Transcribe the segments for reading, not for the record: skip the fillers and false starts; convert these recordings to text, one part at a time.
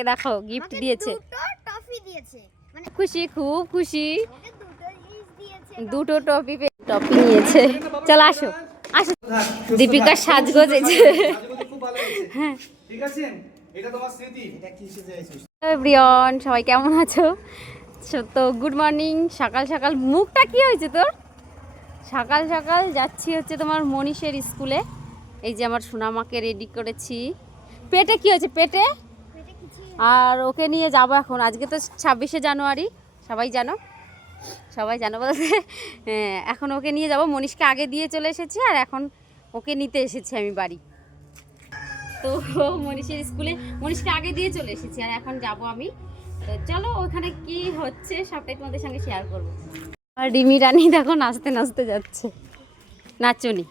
মাকে দেখো গিফট দিয়েছে, টফি দিয়েছে, মানে খুশি, খুব খুশি। দুটো দুটো টপি নিয়েছে। চলো আসো আসো, দীপিকার সাজগোজ এই যে। হ্যাঁ ঠিক আছে, এটা তোমার স্মৃতি। এটা কি সেজে আইছিস? এভরিওয়ান, সবাই কেমন আছো? তো গুড মর্নিং। সকাল সকাল মুখটা কি হয়েছে তোর? সকাল সকাল যাচ্ছি হচ্ছে তোমার মনীষের স্কুলে। এই যে আমার সোনামাকে রেডি করেছি। পেটে কি হয়েছে? পেটে আর ওকে নিয়ে যাবো এখন। আজকে তো 26শে জানুয়ারি, সবাই জানো, সবাই জানো বলতে। এখন ওকে নিয়ে যাব। মনীষকে আগে দিয়ে চলে এসেছি আর এখন ওকে নিতে এসেছি আমি বাড়ি। তো মনীষের স্কুলে মনীষকে আগে দিয়ে চলে এসেছি আর এখন যাব আমি। তো চলো ওখানে কি হচ্ছে সবটাই তোমাদের সঙ্গে শেয়ার করবো। আর রিমি রানী দেখো নাচতে নাচতে যাচ্ছে, নাচনি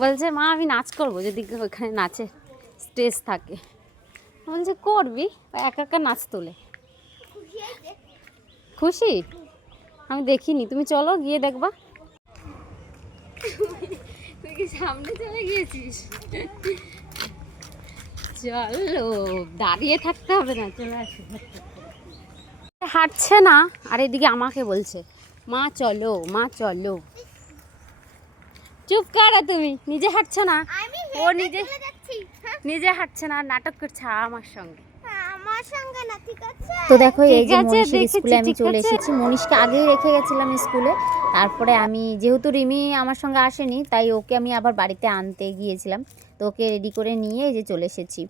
বলছে মা আমি নাচ করবো যদি ওখানে নাচে স্টেজ থাকে। বলছে করবি, একা একা নাচ তোলে। খুশি? আমি দেখিনি, তুমি চলো গিয়ে দেখবা। তুই কি সামনে চলে গিয়েছিস? চলো, দাঁড়িয়ে থাকতে হবে না, চলে আসো। হাঁটছে না আর এদিকে আমাকে বলছে মা চলো, মা চলো। চুপ করা, তুমি নিজে হাঁটছো না, ও নিজে নিজে হাঁটছে না, নাটক করছে আমার সঙ্গে। তো দেখো এই যে মনীষের স্কুলে আমি চলে এসেছি। মনীষকে আগেই রেখে গেছিলাম স্কুলে, তারপরে আমি যেহেতু রিমি আমার সঙ্গে আসেনি তাই ওকে আমি আবার বাড়িতে আনতে গিয়েছিলাম। তো ওকে রেডি করে নিয়ে এই যে চলে এসেছি।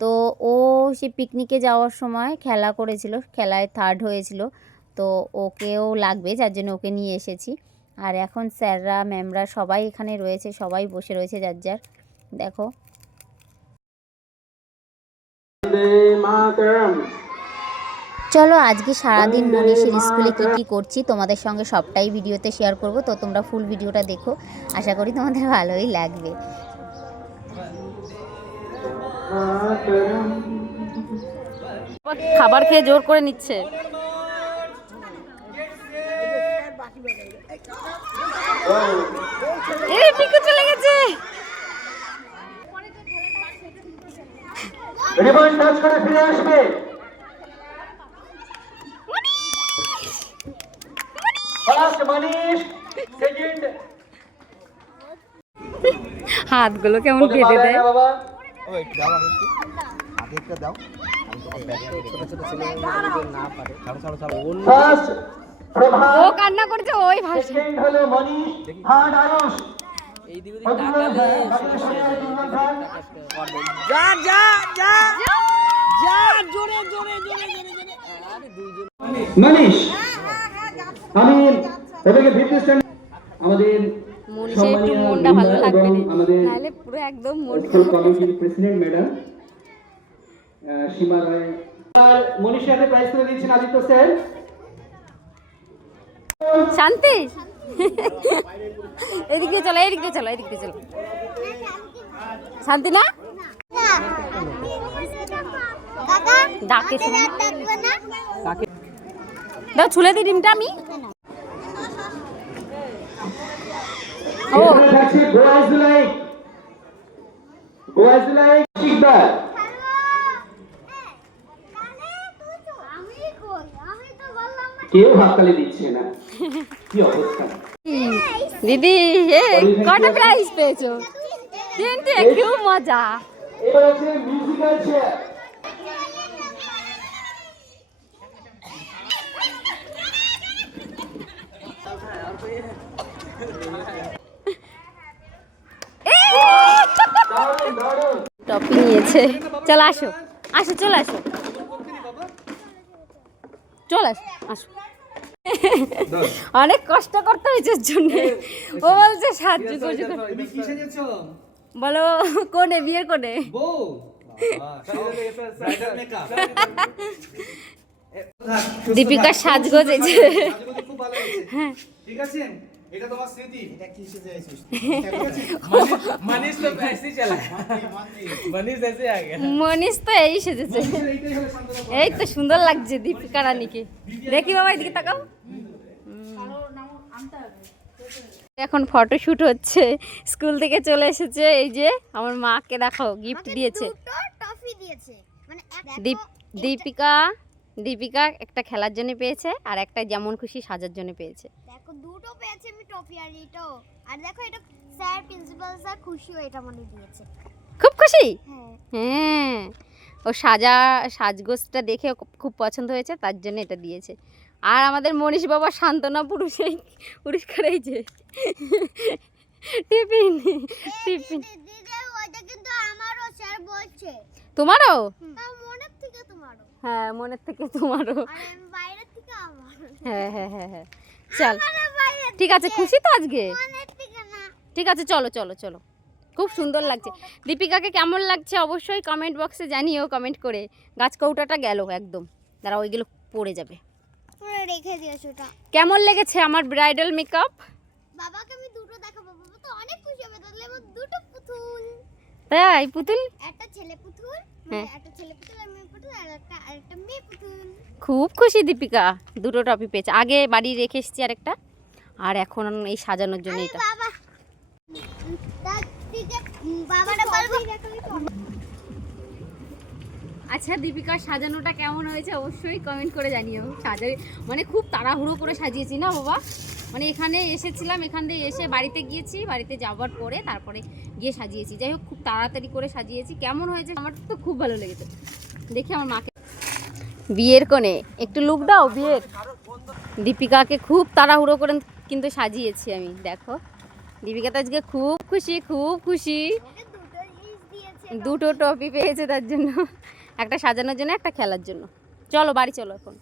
তো ও সে পিকনিকে যাওয়ার সময় খেলা করেছিল, খেলায় থার্ড হয়েছিল, তো ওকেও লাগবে যার জন্য ওকে নিয়ে এসেছি। আর এখন স্যাররা ম্যামরা সবাই এখানে রয়েছে, সবাই বসে রয়েছে যার যার। দেখো চলো আজকে সারাদিন মনীষের স্কুলে কি কি করছি তোমাদের সঙ্গে সবটাই ভিডিওতে শেয়ার করব। তো তোমরা ফুল ভিডিওটা দেখো, আশা করি তোমাদের ভালোই লাগবে। খাবার খেয়ে জোর করে নিচ্ছে। এই পিকু চলে গেছে। রিবন টাচ করে ফিরে আসবে। ফার্স্ট মনীষ, সেকেন্ড। হাতগুলো কেমন কেটে দেয়। বাবা ওই দাও আগে একটা দাও। আমি তোমার ব্যাগে ছোট ছোট ছেলে না পারে ছাড়ো ছাড়ো ছাড়ো। ফার্স্ট প্রভা, ও কান্না করছে ওই ভাষা। সেকেন্ড হলো মনীষ, থার্ড আয়ুষ। এই দিকে তাকালে যা যা যা যা জোরে জোরে জোরে জোরে জোরে। আরে দুইজন মনীষ, আমি এটাকে ভিত্তি আমাদের মনীষের একটু মনটা ভালো লাগবে না, নাহলে পুরো একদম মন স্কুল কমিটির প্রেসিডেন্ট ম্যাডাম সীমা রায় আর মনীষের হাতে প্রাইজ তুলে দিয়েছেন আদিত্য স্যার। শান্তি। এদিকে চলো, এদিকে চলো, এদিকে চলো। শান্তি না ডাকে শোনো, দাও ছুলে দিই ডিমটা আমি। ও এখানে থাকছে গোয়াজুলাই শিকদার। কেউ হাততালি দিচ্ছে না, কি অবস্থা। দিদি কটা প্রাইজ পেয়েছো? তিনটে, খুব মজা। এবার হচ্ছে মিউজিক্যাল চেয়ার। টপি নিয়েছে। চলো আসো আসো, চলে আসো, চলে আসো, আসো। অনেক কষ্ট করতে হয়েছে ওর জন্য। ও বলছে সাহায্য করছে। তুমি কি সেজেছো? বলো কোনে, বিয়ের কোনে। বউ ব্রাইডাল মেকআপ। দীপিকার সাজগোজ এই যে। খুব ভালো হয়েছে। ঠিক আছে, এটা তোমার স্মৃতি। এটা কি সেজে আইছিস? मनीष तो ऐसे ही चला मनीष ऐसे आ गया। মনীষ তো এই সেজেছে। এই তো সুন্দর লাগছে দীপিকা রানীকে। দেখি বাবা এদিকে তাকাও। এখন ফটোশুট হচ্ছে, স্কুল থেকে চলে এসেছে। এই যে আমার মাকে দেখো গিফট দিয়েছে, দীপিকা একটা খেলার জন্য পেয়েছে আর একটা যেমন খুশি সাজার জন্য পেয়েছে। দেখো দুটো পেয়েছে আমি টপি আর এটাও। আর দেখো এটা স্যার প্রিন্সিপাল স্যার খুশিও এটা মনে দিয়েছে। খুব খুশি। হ্যাঁ হ্যাঁ, ও সাজগোজটা দেখে ওর খুব পছন্দ হয়েছে, তার জন্য এটা দিয়েছে। আর আমাদের মনীষ বাবা সান্ত্বনা পুরস্কার এই যে টিফিন। দিদি ওইটা কিন্তু আমারও স্যার বলছে। তোমারও? মনের থেকে তোমারও। হ্যাঁ, মনের থেকে তোমারও। আর আমি বাইরের থেকে আমার। হ্যাঁ হ্যাঁ হ্যাঁ হ্যাঁ, চল আমার বাইরের ঠিক আছে, খুশি তো আজকে? মনের থেকে না। ঠিক আছে, চলো চলো চলো। খুব সুন্দর লাগছে। দীপিকাকে কেমন লাগছে অবশ্যই কমেন্ট বক্সে জানিও, কমেন্ট করে। গাছ কৌটাটা গেল একদম, দাঁড়া ওইগুলো পড়ে যাবে। পুরো রেখে দিয়েছো ওটা। কেমন লেগেছে আমার ব্রাইডাল মেকআপ? বাবাকে আমি দুটো দেখাবো, বাবা তো অনেক খুশি হবে। তাহলে আমার দুটো পুতুল, তাই পুতুল? একটা ছেলে পুতুল, হ্যাঁ। একটা ছেলে পুতুল আর মেয়ে পুতুল, আর একটা মেয়ে পুতুল। খুব খুশি দীপিকা, দুটো টপি পেয়েছে। আগে বাড়ি রেখে এসেছি আরেকটা, আর এখন এই সাজানোর জন্য এটা। বাবা তার দিকে বাবাটা বলবো। আচ্ছা, দীপিকার সাজানোটা কেমন হয়েছে অবশ্যই কমেন্ট করে জানিও। মানে খুব তাড়াহুড়ো করে সাজিয়েছি না বাবা, মানে এখানে এসেছিলাম, এখান থেকে এসে বাড়িতে গিয়েছি, বাড়িতে যাওয়ার পরে তারপরে গিয়ে সাজিয়েছি। যাই হোক, খুব তাড়াতাড়ি করে সাজিয়েছি। কেমন হয়েছে আমার তো খুব ভালো লেগেছে। দেখি আমার মাকে। বিয়ের কোণে একটু লুক দাও বিয়ের। দীপিকাকে খুব তাড়াহুড়ো করে কিন্তু সাজিয়েছি আমি। দেখো দীপিকা তো আজকে খুব খুশি, খুব খুশি। ওকে দুটো জিনিস দিয়েছে। দুটো টপি পেয়েছে তার জন্য, একটা সাজানোর জন্য, একটা খেলার জন্য। চলো বাড়ি চলো এখন।